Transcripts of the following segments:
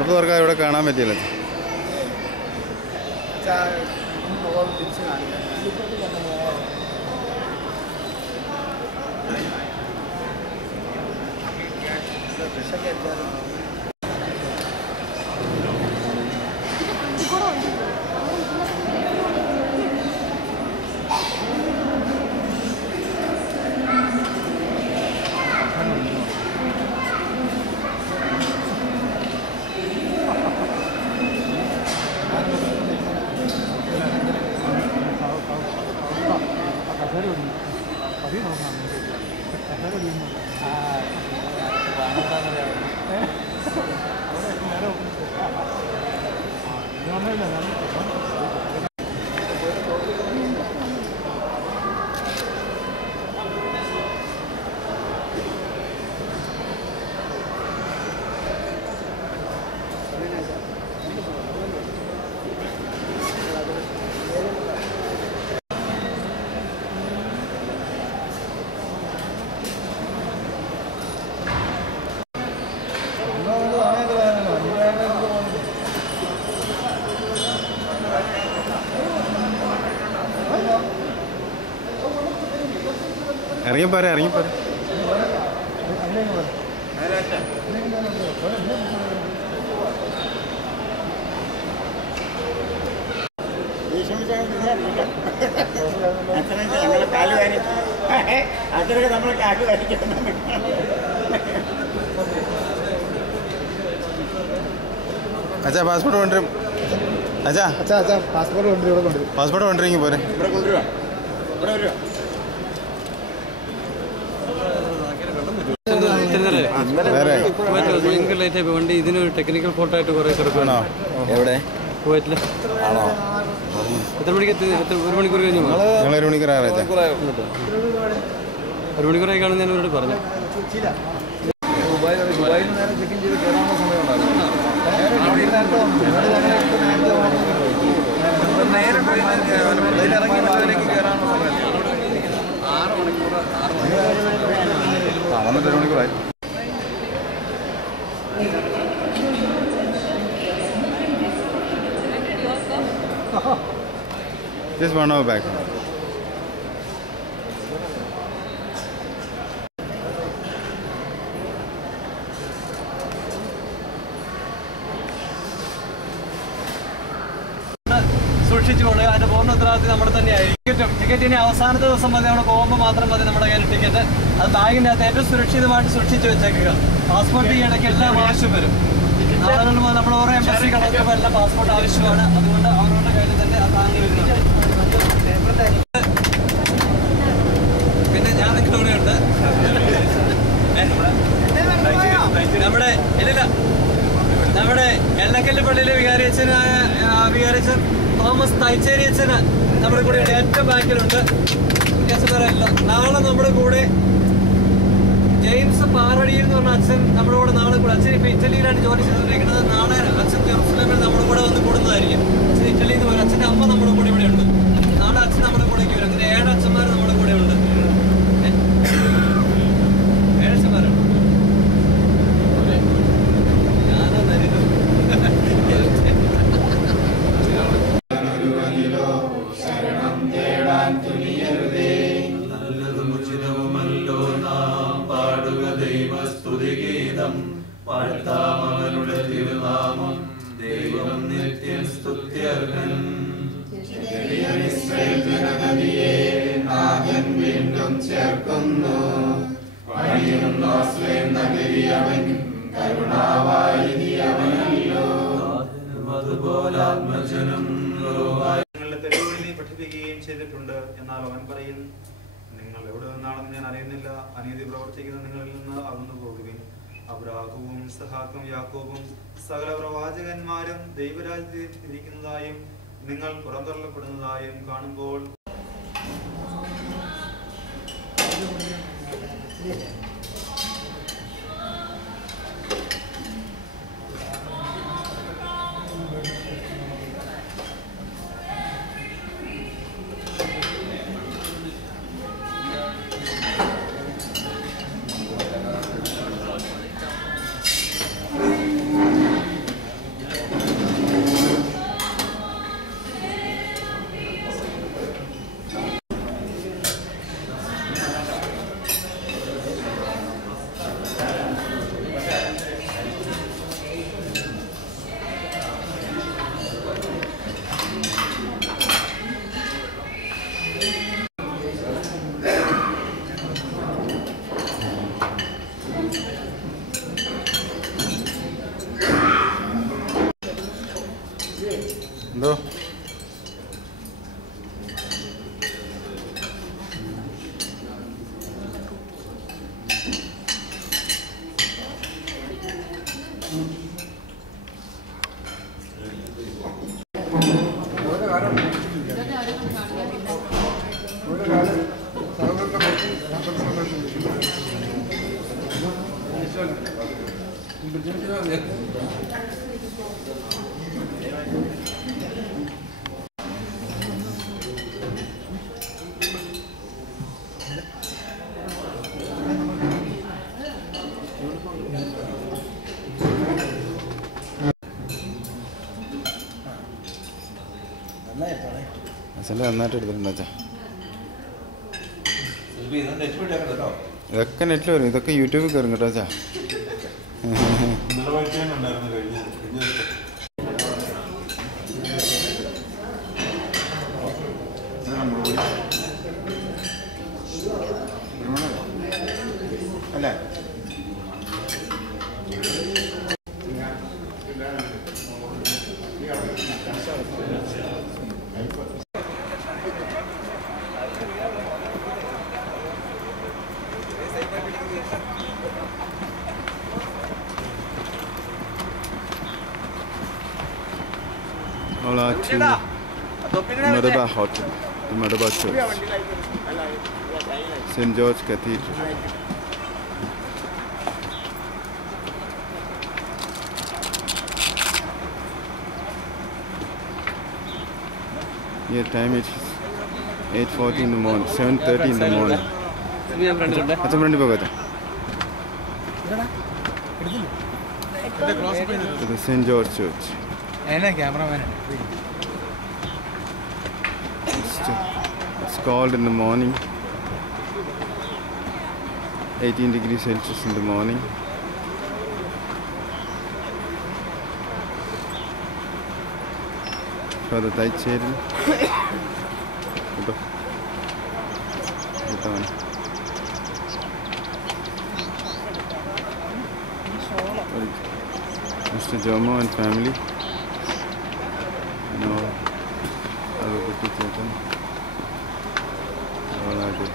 അടുത്ത പേർക്ക് ഇവിടെ കാണാൻ പറ്റില്ല. ഇറങ്ങിപ്പോരെ ഇറങ്ങിപ്പോരെ. അച്ഛാ പാസ്പോർട്ട് കൊണ്ടുവരും. അച്ഛാ അച്ഛാ അച്ഛാ പാസ്പോർട്ട് കൊണ്ടുവരും. ഇവിടെ കൊണ്ടുവരും. പാസ്പോർട്ട് കൊണ്ടുവരെങ്കിൽ പോരെ. ഇവിടെ കൊണ്ടുവരുവാ. ഇവിടെ വരുവാ. ഭയങ്കര ലേറ്റ് ആയി വണ്ടി. ഇതിനൊരു ടെക്നിക്കൽ ഫോട്ടോ ആയിട്ട് കുറെ കിടക്കണോ? എവിടെ കുവൈറ്റില്? ആണോ? എത്ര മണിക്ക് എത്തി? ഒരു മണിക്കൂർ കഴിഞ്ഞു. ഞങ്ങൾ 1 മണിക്കൂർ 1 മണിക്കൂറായി കാണുന്ന ഞാൻ ഇവരോട് പറഞ്ഞു. വന്നിട്ട് 1 മണിക്കൂറായി. Just 1 hour back. സൂക്ഷിച്ചു കൊള്ളുക. അതിന്റെ പൂർണ്ണ ഉത്തരവാദിത്വം നമ്മുടെ തന്നെയായിരിക്കും. ടിക്കറ്റിന് അവസാനത്തെ ദിവസം മതി, അവിടെ പോകുമ്പോൾ മാത്രം മതി നമ്മുടെ കയ്യിൽ ടിക്കറ്റ്. അത് ബാഗിൻ്റെ അകത്ത് ഏറ്റവും സുരക്ഷിതമായിട്ട് സൂക്ഷിച്ച് വെച്ചേക്കുക. പാസ്പോർട്ട് ഈ ഇടയ്ക്ക് എല്ലാം ആവശ്യം വരും. നാളുകൾ മുതൽ നമ്മൾ ഓരോ എംബസി കടക്കുമ്പോൾ എല്ലാം പാസ്പോർട്ട് ആവശ്യമാണ്. അതുകൊണ്ട് അവരുടെ കയ്യിൽ തന്നെ അത് താങ്ങി വരുന്നുണ്ട്. പിന്നെ ഞാൻ നിങ്ങളുടെ കൂടെ ഉണ്ട്. നമ്മുടെ എല്ലക്കല്ല് പള്ളിയിലെ വികാരിയച്ഛൻ തോമസ് തൈച്ചേരിയച്ഛന് നമ്മുടെ കൂടെ ഏറ്റവും ബാക്കിലുണ്ട്. വ്യത്യാസം പറയാനില്ല. നാളെ നമ്മുടെ കൂടെ ജെയിംസ് പാറടിയിൽ എന്ന് പറഞ്ഞ അച്ഛൻ നമ്മുടെ കൂടെ നാളെ കൂടെ. അച്ഛൻ ഇപ്പൊ ഇറ്റലിയിലാണ് ജോലി ചെയ്തുകൊണ്ടിരിക്കുന്നത്. നാളെ അച്ഛൻ ജെറുസലേമിൽ നമ്മുടെ കൂടെ വന്ന് കൂടുന്നതായിരിക്കും. അച്ഛൻ ഇറ്റലിയിൽ നിന്ന് വരും. അച്ഛൻ്റെ അമ്മ നമ്മുടെ കൂടെ ഇവിടെ ഉണ്ട്. നാളെ അച്ഛൻ നമ്മുടെ കൂടേക്ക് വരും. അങ്ങനെ 7 അച്ഛന്മാർ നമ്മുടെ കൂടെ ഉണ്ട്. 7 അച്ഛന്മാരാണ്. ഞാനാ നരിതു. പഠിപ്പിക്കുകയും ചെയ്തിട്ടുണ്ട്. എന്നാൽ അവൻ പറയും, നിങ്ങൾ എവിടെ നിന്നാണെന്ന് ഞാൻ അറിയുന്നില്ല. അനീതി പ്രവർത്തിക്കുന്ന നിങ്ങളിൽ നിന്ന് അകന്നു പോകുവിൻ. അബ്രാഹവും ഇസ്ഹാക്കും യാക്കോബും സകല പ്രവാചകന്മാരും ദൈവരാജ്യത്തിൽ ഇരിക്കുന്നതായും നിങ്ങൾ പുറന്തള്ളപ്പെടുന്നതായും കാണുമ്പോൾ അച്ഛൻ്റെ നന്നായിട്ട് എടുത്തിട്ടുണ്ട് അച്ഛാ. ഇതൊക്കെ നെറ്റിൽ വരും, ഇതൊക്കെ യൂട്യൂബിൽ കയറും കേട്ടോ അച്ഛാ. അല്ലേ Hola to Madaba Hotel, the Madaba Church, St. George Cathedral. Here time it is 8:40 in the morning, 7:30 in the morning. Acha front poga to the St. George Church. It's cold in the morning, 18 degrees Celsius in the morning. For the tight shading. Mr. Jomo and family. And all other people. All are good.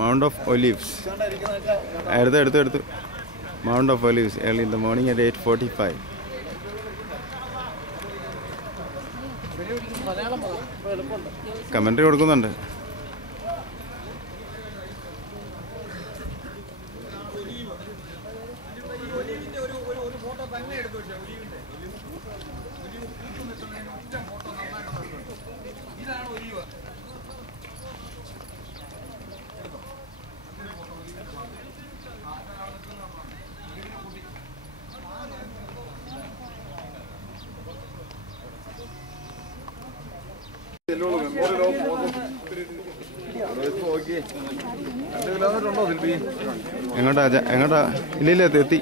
Mount of Olives. Mount of Olives early in the morning at 8:45. Commentary കൊടുക്കുന്നുണ്ട്. എങ്ങോട്ടാ ഇല്ല എത്തി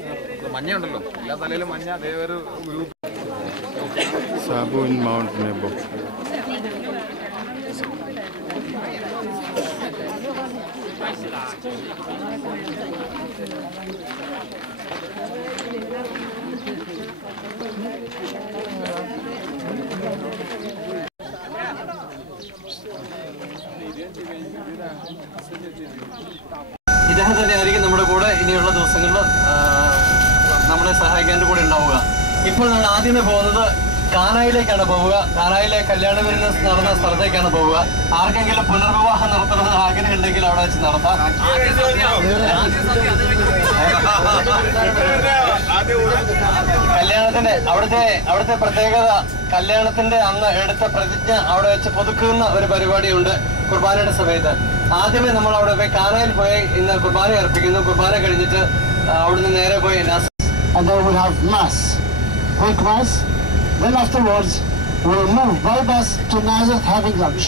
മഞ്ഞുണ്ടല്ലോ എല്ലാ തലയിലും മഞ്ഞ ഒരു group Sabu in mount Nebo. ഇദ്ദേഹം തന്നെയായിരിക്കും നമ്മുടെ കൂടെ ഇനിയുള്ള ദിവസങ്ങളിൽ നമ്മളെ സഹായിക്കാൻ കൂടെ ഉണ്ടാവുക. ഇപ്പോൾ നമ്മൾ ആദ്യമേ പോകുന്നത് കാനായിലേക്കാണ് പോവുക. കാനായിലെ കല്യാണ വിരുന്ന് നടന്ന സ്ഥലത്തേക്കാണ് പോവുക. ആർക്കെങ്കിലും പുനർവിവാഹം നടത്തണമെന്ന് ആഗ്രഹം ഉണ്ടെങ്കിൽ അവിടെ വെച്ച് നടത്താം. കല്യാണത്തിന്റെ അവിടുത്തെ പ്രത്യേകത, കല്യാണത്തിന്റെ അന്ന് എടുത്ത പ്രതിജ്ഞ അവിടെ വെച്ച് പുതുക്കുന്ന ഒരു പരിപാടിയുണ്ട് കുർബാനയുടെ സമയത്ത്. ആദ്യമേ നമ്മൾ അവിടെ പോയി കാനായിൽ പോയി ഇന്ന് കുർബാന അർപ്പിക്കുന്നു. കുർബാന കഴിഞ്ഞിട്ട് അവിടുന്ന് നേരെ പോയി then afterwards we'll move by bus to Nazareth having lunch.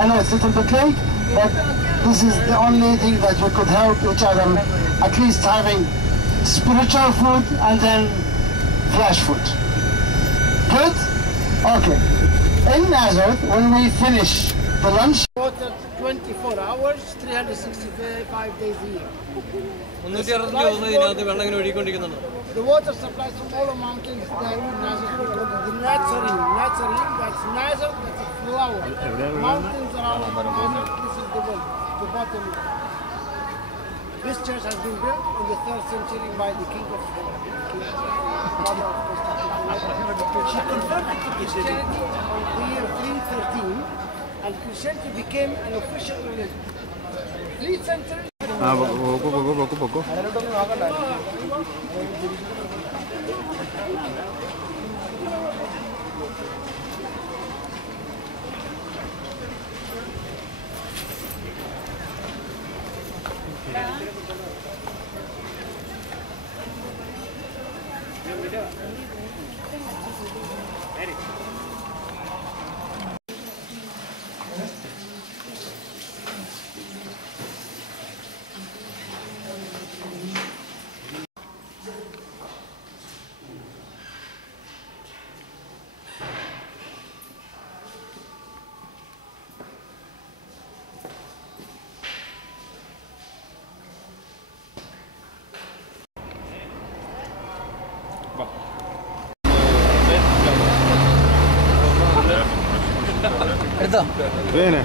I know it's a little bit late, but this is the only thing that we could help each other, at least having spiritual food and then flesh food. Good? Okay. In Nazareth, when we finish the lunch, water 24 hours, 365 days a year. The water supplies from all the mountains there in Nazareth. We call it the Nazarene. Nazarene, that's Nazareth, that's a flower. Mountains around Nazareth, this is the well, the bottom. This church has been built in the 3rd century by the king of father of Constantinople. She converted to Christianity in the year 313, and Christianity became an official religion. 3 centuries. പൊക്കോ. എടുത്തോ? Bene.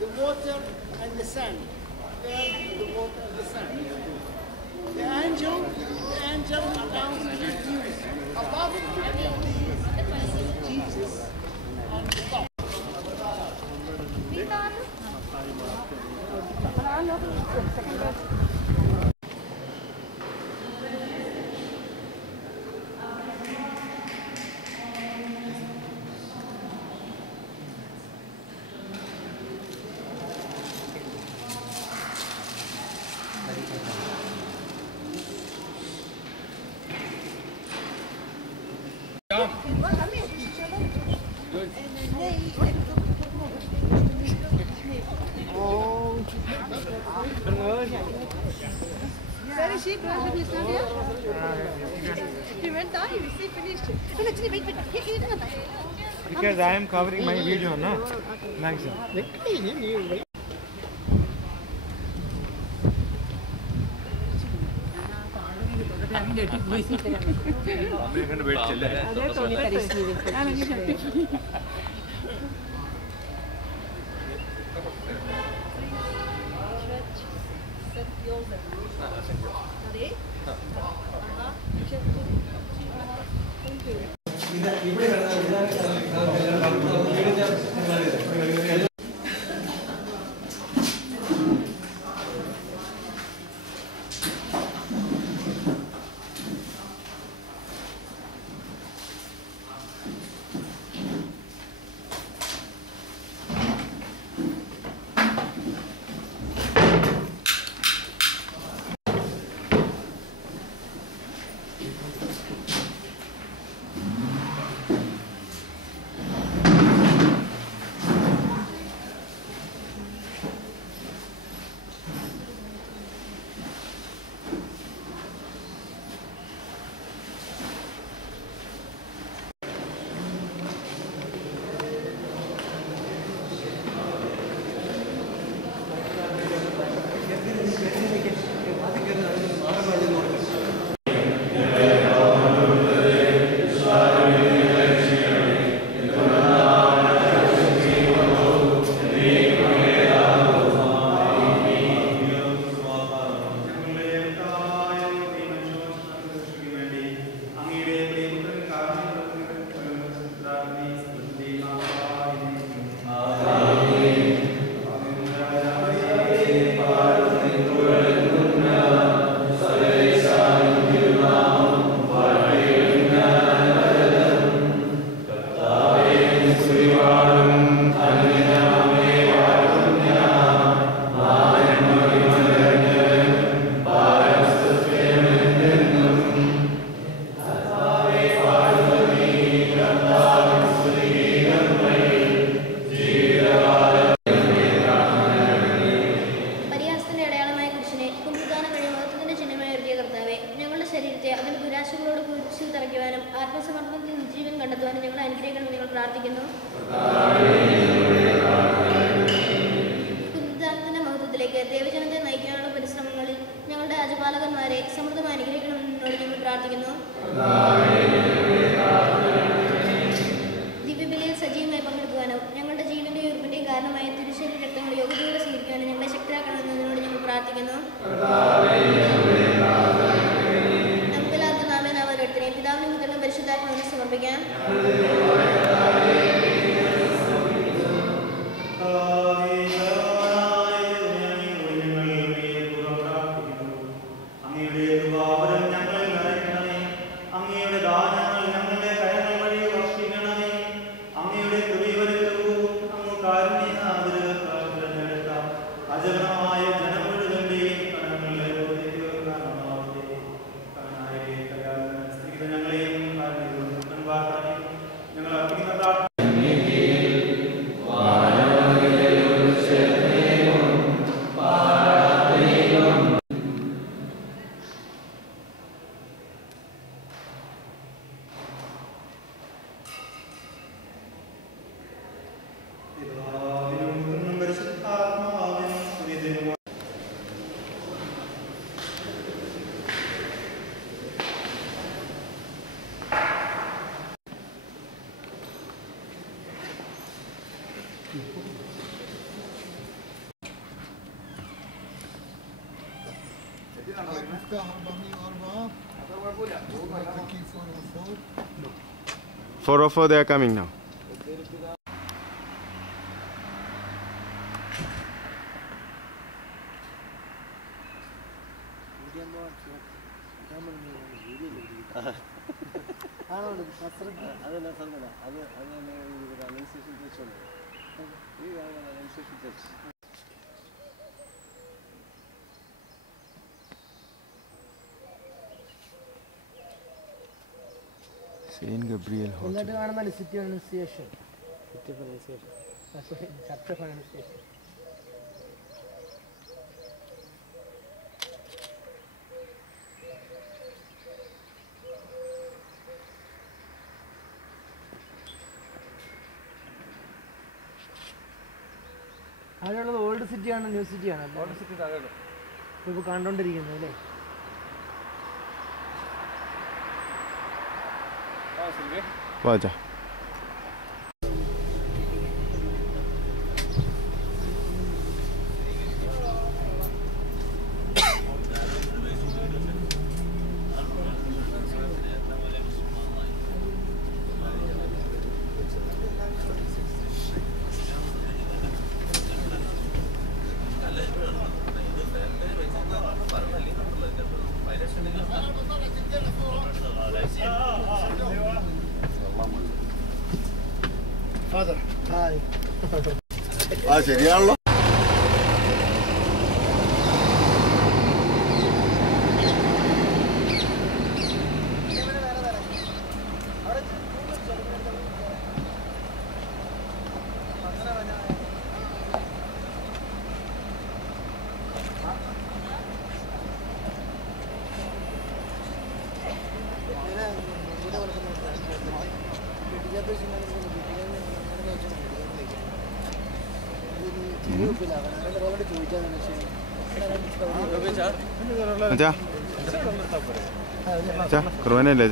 The water and the sand. The water and the sand. The angel announced good news. Above it, Jesus on the top. Very cheap, you here? He went down, he finished. No, actually, wait. Because I am covering my video, no? Thanks, sir. കണ്ടെത്തുവാനും ഞങ്ങളെ അനുഗ്രഹിക്കണമെന്ന് ഞങ്ങൾ പ്രാർത്ഥിക്കുന്നു. പുനരുദ്ധാനത്തിന്റെ മഹത്വത്തിലേക്ക് ദൈവജനത്തെ നയിക്കാനുള്ള പരിശ്രമങ്ങളിൽ ഞങ്ങളുടെ രാജപാലകന്മാരെ സമൃദ്ധമായി അനുഗ്രഹിക്കണമെന്നോട് ഞങ്ങൾ പ്രാർത്ഥിക്കുന്നു. ദിവ്യബലിയിൽ സജീവമായി പങ്കെടുക്കുവാനും ഞങ്ങളുടെ ജീവന്റെയും ഉയർപ്പിന്റെയും കാരണമായ തിരുശരീര രക്തങ്ങൾ യോഗ്യതയോടെ സ്വീകരിക്കാനും ഞങ്ങളെ ശക്തരാക്കണമെന്നതിനോട് ഞങ്ങൾ പ്രാർത്ഥിക്കുന്നു. നമുക്കെല്ലാവർക്കും നാമേ നാം ഓരോരുത്തരെയും പിതാവിനും പുത്രനും പരിശുദ്ധാത്മാവിനെ സമർപ്പിക്കാം. Four of four, they are coming now. Saint Gabriel Hospital. City Annunciation. City Annunciation. Sorry, Church of Annunciation. അവിടെയുള്ളത് ഓൾഡ് സിറ്റിയാണോ ന്യൂ സിറ്റിയാണോ? ഓൾഡ് സിറ്റി താഴെ ഇപ്പോൾ കണ്ടുകൊണ്ടിരിക്കുന്നത് അല്ലേ? വാച്ചാ ശരിയാണല്ലോ. കുർബാനയല്ലേ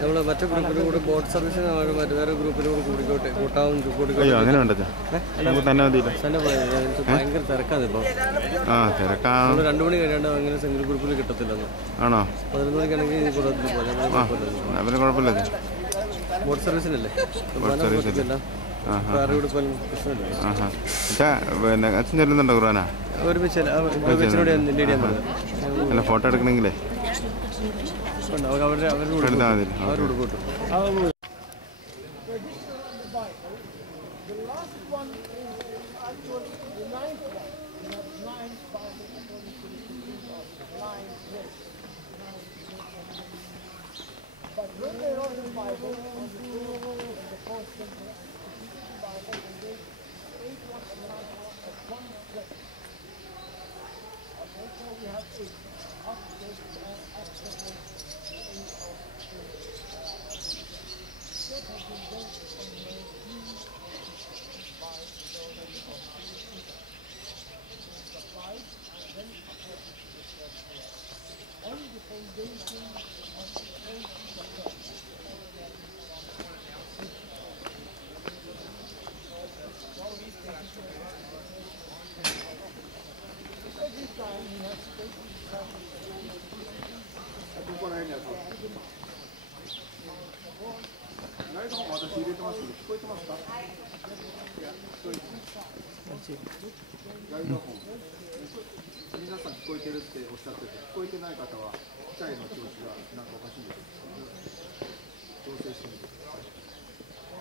നമ്മള് മറ്റേ ഗ്രൂപ്പിലും കൂടെ ബോട്ട് സർവീസിന് മറ്റു വേറെ ഗ്രൂപ്പിലും കൂടെ കൂട്ടാവും. അയ്യോ അങ്ങനെ ഉണ്ടോ? നമുക്ക് തന്നെ മതിയില്ല. ഭയങ്കര തിരക്കാണ് ഇപ്പൊ. തിരക്കാണ്. 2 മണി കഴിയാണ്ട് അങ്ങനെ സിംഗിൾ ഗ്രൂപ്പിൽ കിട്ടത്തില്ലെന്ന്. ആണോ? 11 മണിക്കാണെങ്കിൽ പിന്നെ കുഴപ്പമില്ല. ബോട്ട് സർവീസിനല്ലേ? പിന്നെ അച്ഛൻ ചെല്ലുന്നുണ്ടോ ഖുർആന? അല്ല ഫോട്ടോ എടുക്കണമെങ്കിലേ എടുത്താൽ മതി.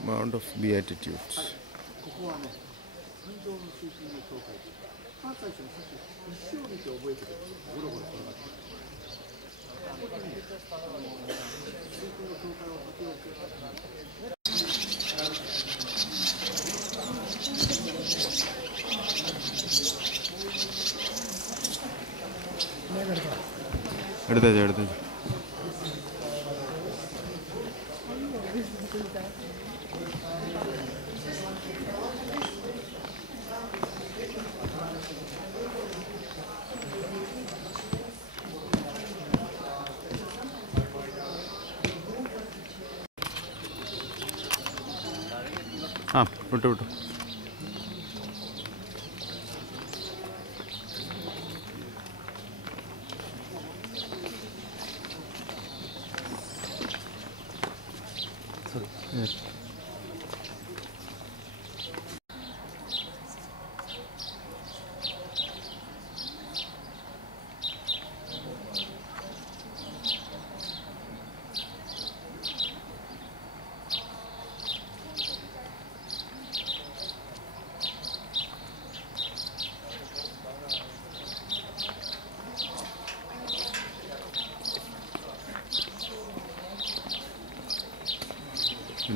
Mount of Beatitudes. എടുത്തേച്ചോ. ആ വിട്ടു.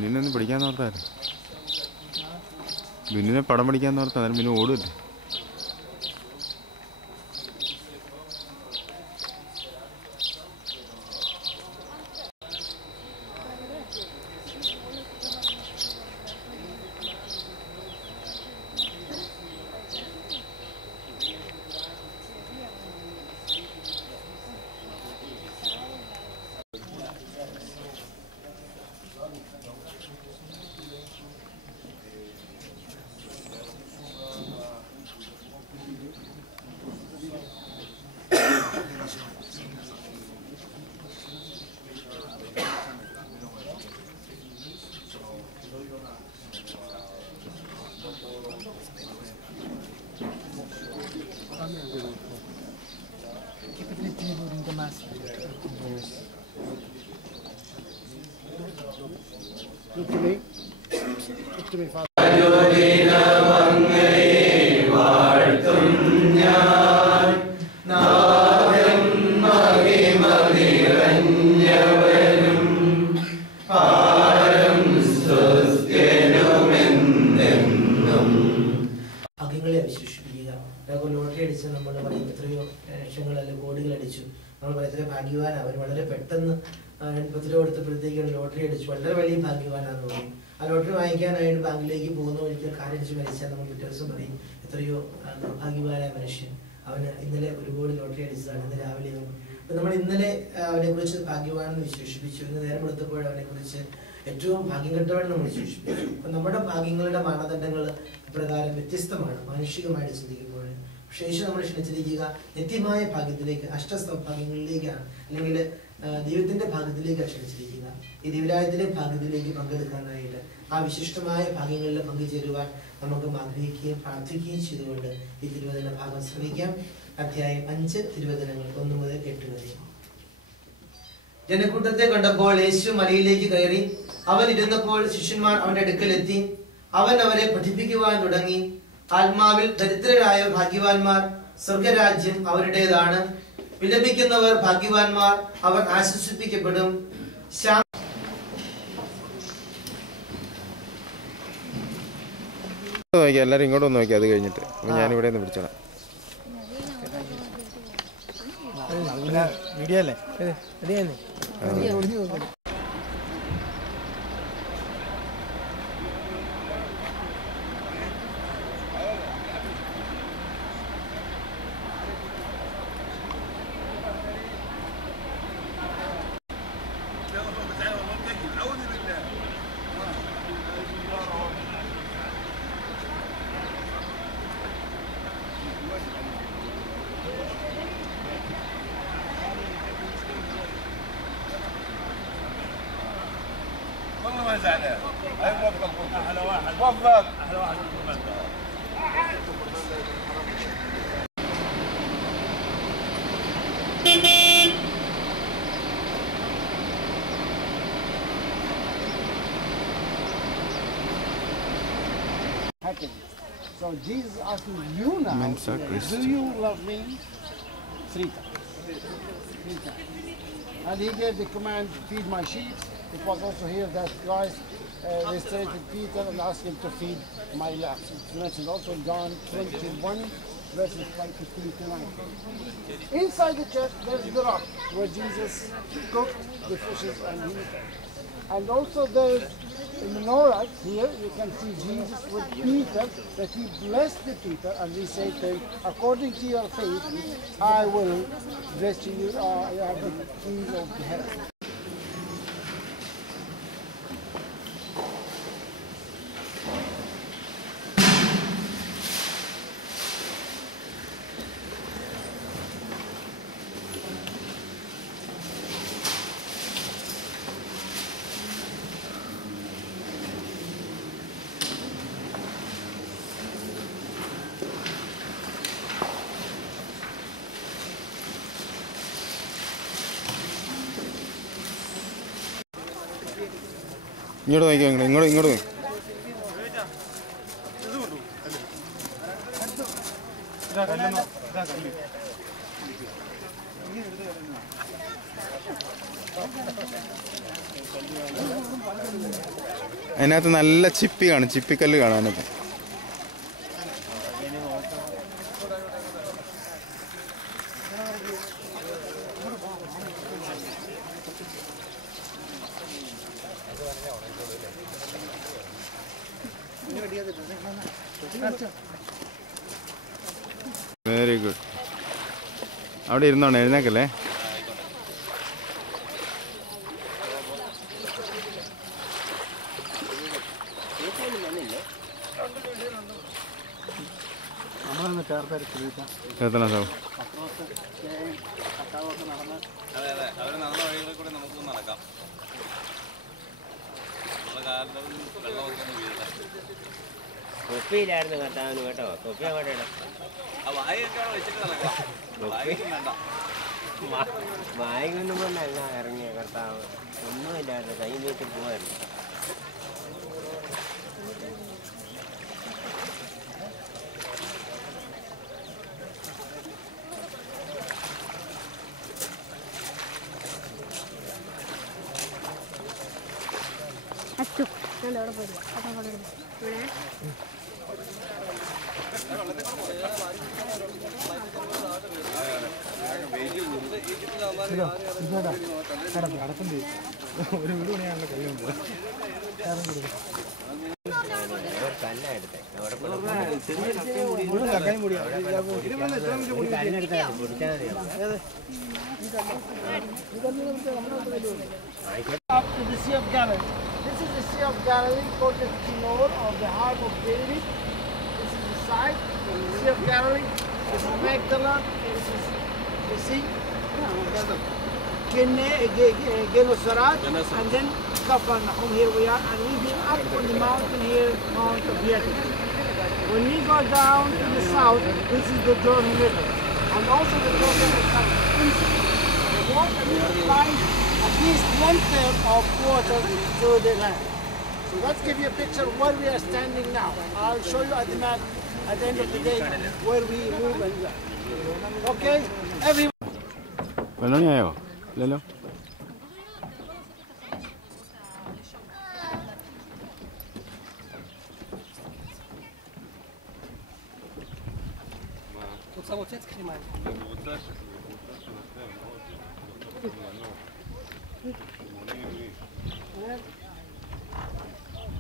ബിന്നിനെ പിടിക്കാൻ ഓർത്തായിരുന്നു. ബിന്നിനെ പടം പിടിക്കാൻ ഓർത്താ, അന്നേരം പിന്നെ ഓടില്ലേ. ലോട്ടറി അടിച്ച് നമ്മൾ പറയും എത്രയോ ലക്ഷങ്ങൾ അല്ലെങ്കിൽ കോടികൾ അടിച്ചു, നമ്മൾ എത്ര ഭാഗ്യവാനാണ്, അവർ വളരെ പെട്ടെന്ന് 10 രൂപ കൊടുത്തപ്പോഴത്തേക്കാണ് ലോട്ടറി അടിച്ചു, വളരെ വലിയ ഭാഗ്യവാനാന്ന് പറയും. ആ ലോട്ടറി വാങ്ങിക്കാനായിട്ട് ബാങ്കിലേക്ക് പോകുന്ന വഴിക്ക് കാലടിച്ച് മരിച്ചാൽ നമ്മൾ പിറ്റേ ദിവസം പറയും എത്രയോ ഭാഗ്യവാനായ മനുഷ്യൻ, അവന് ഇന്നലെ 1 കോടി ലോട്ടറി അടിച്ചതാണ്, ഇന്ന് രാവിലെ. അപ്പം നമ്മൾ ഇന്നലെ അവനെ കുറിച്ച് ഭാഗ്യവാനെന്ന് വിശേഷിപ്പിച്ചു, ഇന്ന് നേരം എടുത്തപ്പോൾ അവനെ കുറിച്ച് ഏറ്റവും ഭാഗ്യം കെട്ടവൻ നമ്മൾ വിശേഷിപ്പിച്ചു. അപ്പം നമ്മുടെ ഭാഗ്യങ്ങളുടെ മാനദണ്ഡങ്ങൾ പ്രകാരം വ്യത്യസ്തമാണ് മാനുഷികമായിട്ട് ചിന്തിക്കുമ്പോൾ. പക്ഷേ യേശു നമ്മൾ ക്ഷണിച്ചിരിക്കുക നിത്യമായ ഭാഗ്യത്തിലേക്ക്, അഷ്ടസൗഭാഗ്യങ്ങളിലേക്കാണ്, അല്ലെങ്കിൽ ദൈവത്തിന്റെ ഭാഗ്യത്തിലേക്കാണ് ക്ഷണിച്ചിരിക്കുക. ഈ ദിവ്യരാജ്യത്തിലെ ഭാഗ്യത്തിലേക്ക് പങ്കെടുക്കാനായിട്ട്, ആ വിശിഷ്ടമായ ഭാഗ്യങ്ങളിൽ പങ്കുചേരുവാൻ നമുക്ക് ആഗ്രഹിക്കുകയും പ്രാർത്ഥിക്കുകയും ചെയ്തുകൊണ്ട് ഈ തിരുവചന ഭാഗം ശ്രമിക്കാം. അധ്യായം 5 തിരുവചനങ്ങൾ 1 മുതൽ 8 വരെ. ജനക്കൂട്ടത്തെ കണ്ടപ്പോൾ യേശു മലയിലേക്ക് കയറി. അവൻ ഇരുന്നപ്പോൾ ശിഷ്യന്മാർ അവന്റെ അടുക്കലെത്തി. അവൻ അവരെ പഠിപ്പിക്കുവാൻ തുടങ്ങി. ആത്മാവിൽ ദരിദ്രരായ ഭാഗ്യവാന്മാർ, സ്വർഗരാജ്യം അവരുടേതാണ്. വിലപിക്കുന്നവർ ഭാഗ്യവാന്മാർ, അവർ ആശ്വസിപ്പിക്കപ്പെടും. നോക്കിയാൽ എല്ലാവരും ഇങ്ങോട്ടൊന്ന് നോക്കി, അത് കഴിഞ്ഞിട്ട് അപ്പം ഞാനിവിടെ നിന്ന് പിടിച്ചോളാം. വീഡിയോ അല്ലേ? والله ما زعلان. هاي موفق احلى واحد. موفق احلى واحد. So Jesus is asking you now, do you love me? 3 times. 3 times. And he gave the command, feed my sheep. It was also here that Christ restrained Peter and asked him to feed my lambs. It's mentioned also in John 21, verses 5:15 to 19. Inside the church, there's the rock where Jesus cooked the fishes and he. And also there's in the menorah here, you can see Jesus with Peter, that he blessed the Peter and he said to him, according to your faith, I will bless you, you have the key of the heaven. ഇങ്ങോട്ട് നോക്കിയോ ഇങ്ങോട്ട് നോക്കി അതിനകത്ത് നല്ല ചിപ്പി കാണും, ചിപ്പിക്കല്ല് കാണാനൊക്കെ. Very good. അവിടെ ഇരുന്നോണേ, എഴുന്നേക്കല്ലേ. ചേർത്തല സാബ് തൊപ്പിയിലായിരുന്നു കർത്താവിന് കേട്ടോ. തൊപ്പി അങ്ങോട്ട് ഇടാം. വായിക്കൊന്നും കൊണ്ടല്ല ഇറങ്ങിയ കർത്താവ്. ഒന്നുമില്ലായിരുന്നു, കൈ നീട്ടി പോവായിരുന്നു. അച്ചു ഞാൻ അവിടെ പോയില്ല. അപ്പം ഇവിടെ ഒരു വീട് പണിയാണല്ലോ കഴിയുമ്പോൾ up to the Sea of Galilee. This is the Sea of Galilee, called the Kinor of the Heart of David. This is the side, the Sea of Galilee. This is Magdala. This is the sea. Gennesaret, and then Capernaum. Here we are, and we've been up on the mountain here, Mount of Beatitude. When we go down to the south, this is the Jordan River, and also the Jordan River comes inside. The water will find at least 1/3 of water through the land. So let's give you a picture of where we are standing now. I'll show you at the map at the end of the day where we move and go. Okay? വെള്ളമണിയായോ? ഇല്ലല്ലോ.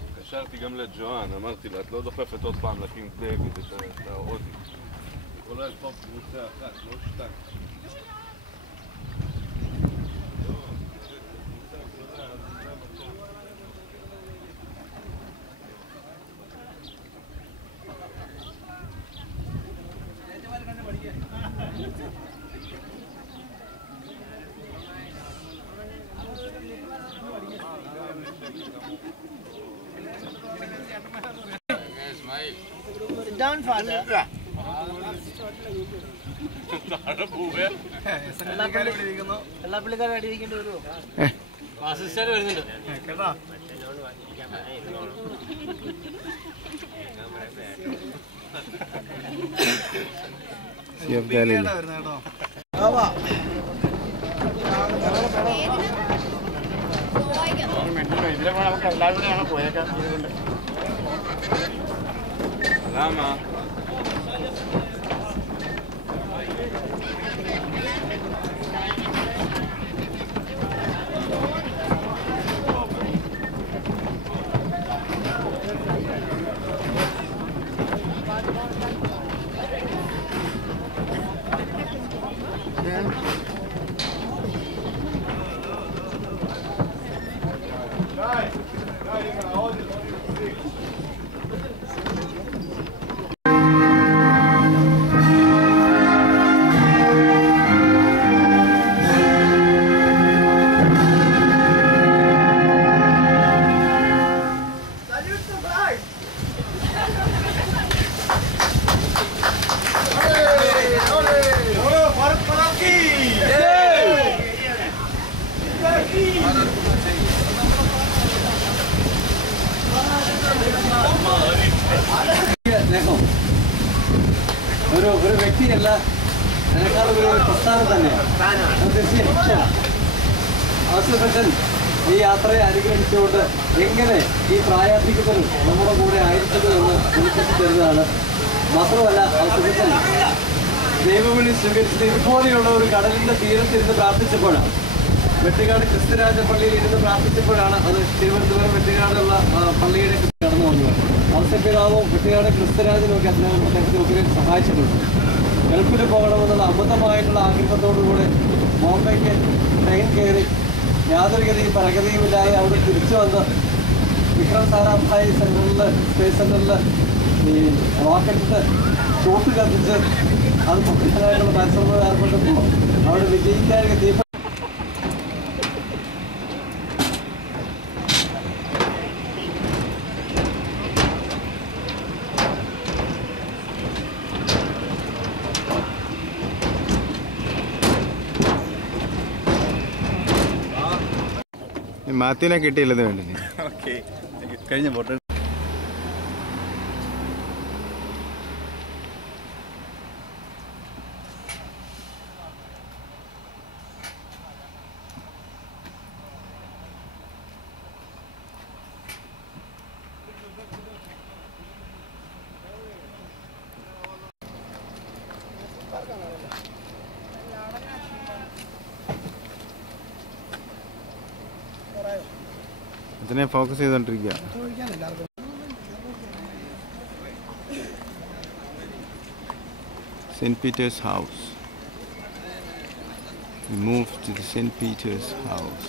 התקשרתי גם לג'ואן, אמרתי לה, את לא דוחפת עוד פעם לקינג דיוויד, את ההודי. יכולה לדחוף קבוצה אחת, לא 2. Sit down, father. എല്ലാ പുള്ളിക്കാരും അടിയിരിക്കേണ്ടി വരുമോ? Assistant വരുന്നുണ്ട് കേട്ടോ. ഇതിലെ നമുക്ക് എല്ലാവരും ഞങ്ങൾ പോയേക്കാം. ഇതുകൊണ്ട് ഒരു വ്യക്തിയല്ല, അതിനേക്കാളും ഒരു പ്രസ്ഥാനം തന്നെയാണ്. ആസിഫച്ചൻ ഈ യാത്രയെ അനുഗ്രഹിച്ചുകൊണ്ട് എങ്ങനെ ഈ പ്രായാധികതനും നമ്മുടെ കൂടെ ആയിരിക്കുന്നു എന്ന് സൂചിപ്പിച്ചു തരുന്നതാണ്. മാത്രമല്ല ആസിഫച്ചൻ ദൈവവിളി സ്വീകരിച്ചത് ഇതുപോലെയുള്ള ഒരു കടലിന്റെ തീരത്തിരുന്ന് പ്രാർത്ഥിച്ചപ്പോഴാണ്. വെട്ടിക്കാട് ക്രിസ്തുരാജ പള്ളിയിൽ ഇരുന്ന് പ്രാർത്ഥിച്ചപ്പോഴാണ് അത് തിരുവനന്തപുരം വെട്ടിക്കാടുള്ള പള്ളിയുടെ കടന്നു വന്നത്. ഔസപിതാവും വെട്ടിക്കാട് ക്രിസ്തുരാജനും ഒക്കെ അദ്ദേഹത്തെ ഒത്തിരി സഹായിച്ചിട്ടുണ്ട്. ഗൾഫിൽ പോകണമെന്നുള്ള അബദ്ധമായിട്ടുള്ള ആഗ്രഹത്തോടുകൂടെ ബോംബെക്ക് ട്രെയിൻ കയറി യാതൊരു ഗതിയും പരഗതിയുമില്ലാതെ അവിടെ തിരിച്ചു വന്ന് വിക്രം സാരാഭായ് സെന്ററിൽ സ്പേസ് സെന്ററിൽ ഈ റോക്കറ്റിന്റെ ഷോട്ട് കത്തിച്ച് അത് പൊട്ടിക്കാനായിട്ടുള്ള പരിശ്രമം ഏർപ്പെട്ടപ്പോൾ അവിടെ വിജയിക്കാനൊക്കെ ദീപം മാത്യുവിനെ കിട്ടിയില്ലെന്ന് വേണ്ടി. ഓക്കെ, കഴിഞ്ഞ ഫോട്ടോ അതിനെ focus ചെയ്തോണ്ടിരിക്കുക. St. Peter's house. We moved to the St. Peter's house.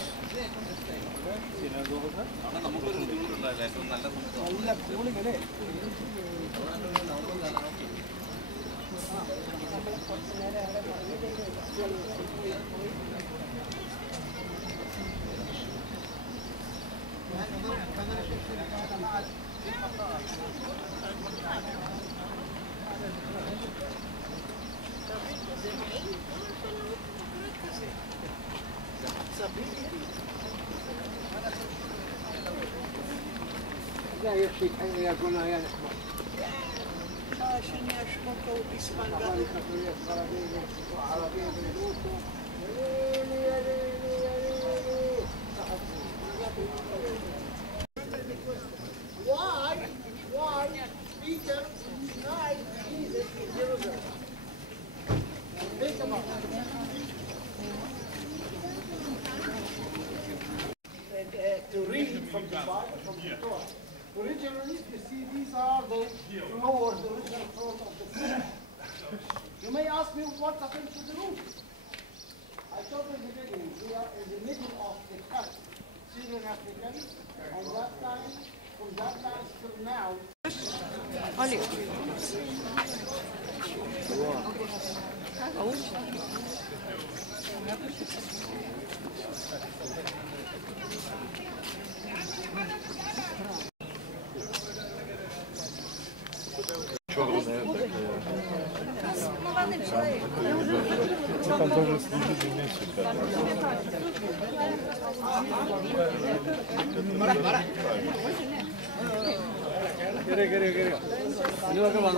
Why Peter denied Jesus in Jerusalem? Think about it. To read from the Bible, from the Torah. Originally, you see, these are the floors, the original floors of the city. You may ask me what happened to the roof. I told you in the beginning, we are in the middle of the cut. Syrian Africans, and that time, from that time till now.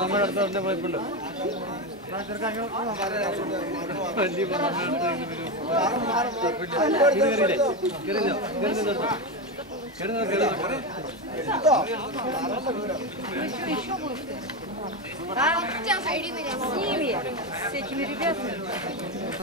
നമ്മുടെ അടുത്ത പോയപ്പോണ്ട് С ними, с этими ребятами.